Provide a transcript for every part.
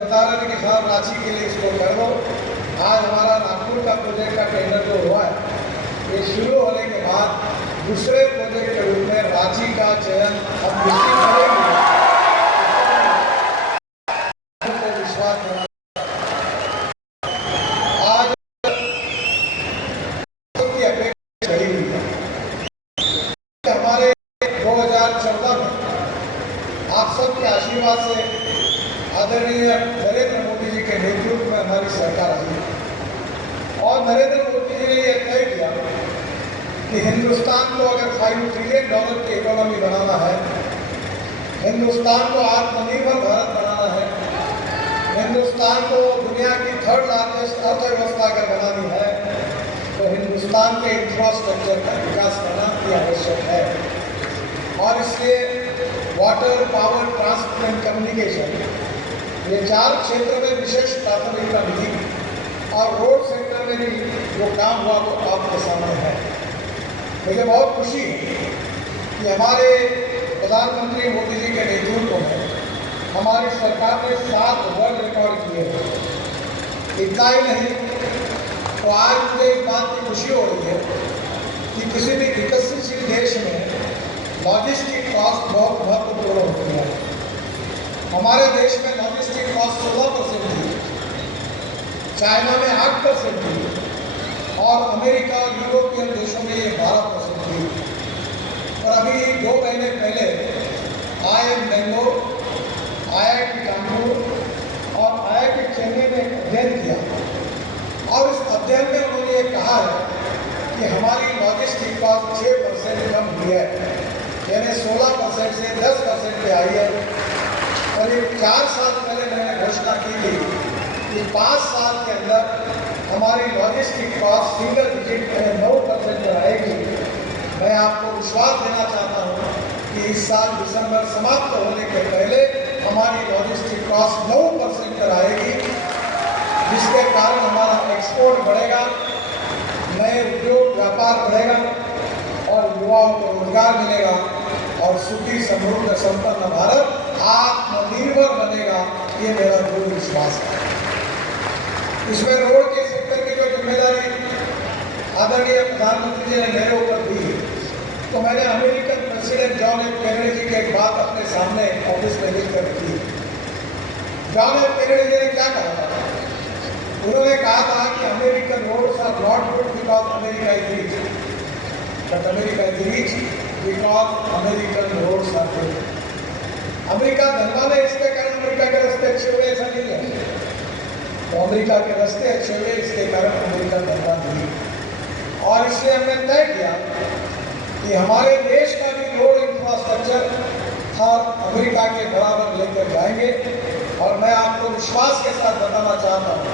बता रहे थे कि साहब रांची के लिए इसको कर दो। आज हमारा नागपुर का प्रोजेक्ट का टेंडर जो हुआ है ये शुरू होने के बाद दूसरे प्रोजेक्ट के रूप में रांची का चयन हम निश्चित करेंगे। विश्वास आज की अपेक्षा खड़ी हुई है। हमारे 2014 में आप सबके आशीर्वाद से आदरणीय नरेंद्र मोदी जी के नेतृत्व में हमारी सरकार आई और नरेंद्र मोदी जी ने यह तय किया कि हिंदुस्तान को अगर $5 ट्रिलियन की इकोनॉमी बनाना है, हिंदुस्तान को आत्मनिर्भर भारत बनाना है, हिंदुस्तान को दुनिया की 3rd लार्जेस्ट अर्थव्यवस्था अगर बनानी है तो हिंदुस्तान के इंफ्रास्ट्रक्चर का विकास करना ही आवश्यक है। और इसलिए water, power, transport and communication ये 4 क्षेत्र में विशेष प्राथमिकता मिली और रोड सेक्टर में भी जो काम हुआ वो आपके सामने है। मुझे बहुत खुशी है कि हमारे प्रधानमंत्री मोदी जी के नेतृत्व में हमारी सरकार ने 7 वर्ल्ड रिकॉर्ड किए हैं। इतना ही नहीं तो आज मुझे इस बात की खुशी हो रही है कि किसी भी विकसनशील देश में लॉजिस्टिक कॉस्ट बहुत महत्वपूर्ण होती है। हमारे देश में लॉजिस्टिक कॉस्ट 16% थी, चाइना में 8% थी और अमेरिका और यूरोपियन देशों में ये 12% थी। और अभी 2 महीने पहले IIM बेंगलोर, IIT कानपुर और IIT चेन्नई ने अध्ययन किया और इस अध्ययन में उन्होंने ये कहा है कि हमारी लॉजिस्टिक कॉस्ट 6% कम हुई है, यानी 16% से 10% पे आई है। और ये 4 साल पहले मैंने घोषणा की थी कि 5 साल के अंदर हमारी लॉजिस्टिक कॉस्ट सिंगल डिजिट 9% पर आएगी। मैं आपको विश्वास देना चाहता हूँ कि इस साल दिसंबर समाप्त होने के पहले हमारी लॉजिस्टिक कॉस्ट 9% पर आएगी, जिसके कारण हमारा एक्सपोर्ट बढ़ेगा, नए उद्योग व्यापार बढ़ेगा और युवाओं को रोजगार मिलेगा और सुखी समृद्ध संपन्न भारत आत्मनिर्भर बनेगा। ये मेरा दृढ़ विश्वास है। इसमें रोड के सेक्टर की जो जिम्मेदारी आदरणीय प्रधानमंत्री जी ने मेरे ऊपर दी तो मैंने American president John F Kennedy ji की एक बात अपने सामने ऑफिस में लिख कर रखी। जॉन एफ कैनेडी जी ने क्या कहा था? उन्होंने कहा था कि American roads are not good because America is rich, but America is rich because American roads are good. America धनवान है इसके कारण अमेरिका के रास्ते अच्छे हुए, ऐसा नहीं है। तो अमेरिका के रास्ते अच्छे हुए इसके कारण अमेरिका धनवान नहीं। और इसलिए हमने तय किया कि हमारे देश का भी रोड इंफ्रास्ट्रक्चर और अमेरिका के बराबर लेकर जाएंगे। और मैं आपको विश्वास के साथ बताना चाहता हूँ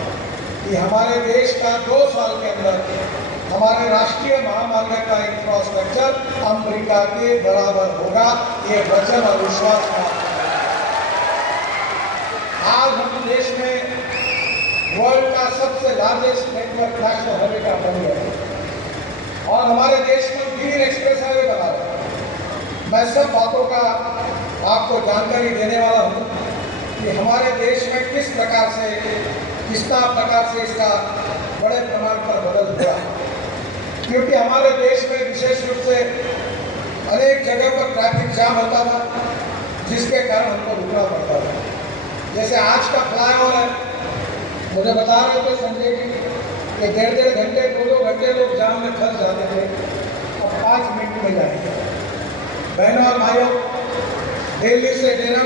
कि हमारे देश का 2 साल के अंदर हमारे राष्ट्रीय महामार्ग का इंफ्रास्ट्रक्चर अमेरिका के बराबर होगा। ये वचन और विश्वास का आज हम देश में वर्ल्ड का सबसे लार्जेस्ट नेटवर्क नेशनल हाईवे का बन गया और हमारे देश में ग्रीन एक्सप्रेस हाईवे बना रहे हैं। मैं सब बातों का आपको जानकारी देने वाला हूँ कि हमारे देश में किस प्रकार से इसका बड़े प्रमाण पर बदल हुआ है, क्योंकि हमारे देश में विशेष रूप से अनेक जगह पर ट्रैफिक जाम होता था जिसके कारण हमको रुकना पड़ता था। जैसे आज का फ्लाईओवर है, मुझे बता रहे थे संजय जी कि 1.5 घंटे 2 घंटे लोग जाम में फंस जाते थे और 5 मिनट में जाएंगे। बहनों और भाइयों, दिल्ली से